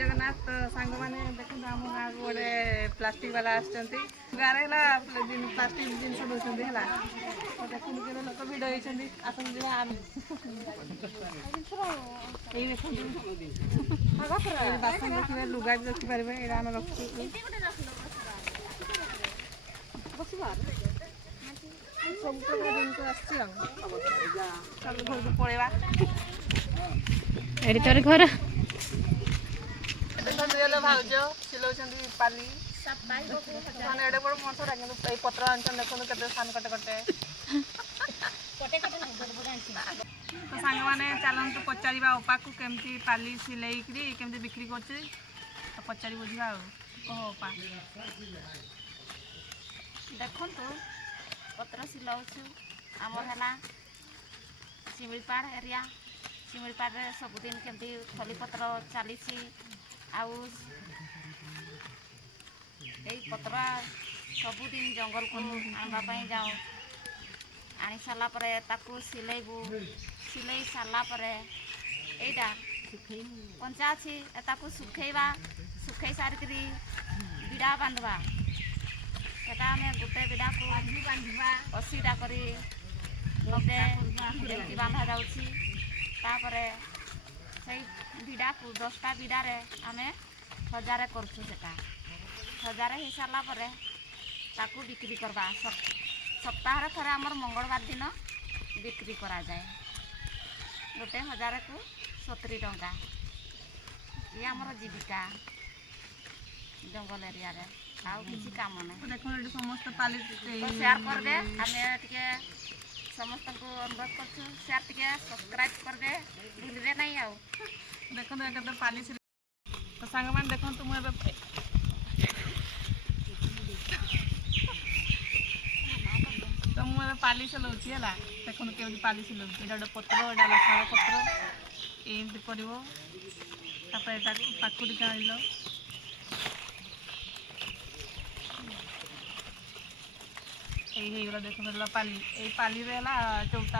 जगन्नाथ तो सांग मैंने देखो आम गाँव को गोटे प्लास्टिक वाला आसुँच गाँव प्लास्टिक जिन दौरान है तो देखो लोक भिड़ होती आसन आम बासन रखिए लुगा भी रखिपारे यहाँ आम रखु सब प्रकार जिन घर को पलैया एडी तोर घर भाज सिलाऊँ पाली एडे बड़ मशा कि पत्र आंचन देखो के सान कटे कटे तो सांग मैंने चलतु पचार उपा को केमती पाली सिलाई केमती बिक्री कर पचारि बुझा कह उपा देखु पत्र सिलाऊ आमर है शिमिलपाड़ एरिया शिमिलपाड़ सबुदिन केमती थली पत्र चली आउ पत्र सबुदिन जंगल को आनापी जाऊँ आनी सारापर सिलेबू सिले सारापर यहीटा कंचा अच्छी सुखेबा सुखे सारिक बिड़ा बांधवा सेटा आम गोटे बिड़ा को बांधवा 80टा कर 90 बांधा जापर से बिड़ा को 10टा बिड़े आम 1000 करछू सेटा 1000 हो सारापर बिक्री करवा सप्ताह थोड़े आमर मंगलवार दिन बिक्री करा जाए गोटे 1000 को 70 टंका ये आमर जीविका जंगल एरिया रे आउ किसी काम ना देखो समस्त पाली शेयर कर दे आमे टिके समस्त को अनुरोध करछु शेयर टिके सब्सक्राइब कर दे भूलबे नहीं आउ देखो तो पाली तो सांग मान देखो तुम तो मुझे पाली चलाऊँ है देखो केमी पाली चलाऊँ यहाँ गोटे पत्र यहाँ लखाड़ पत्र एमती कर पाकुड़ी आनल यही देखो पाली पाली चौथा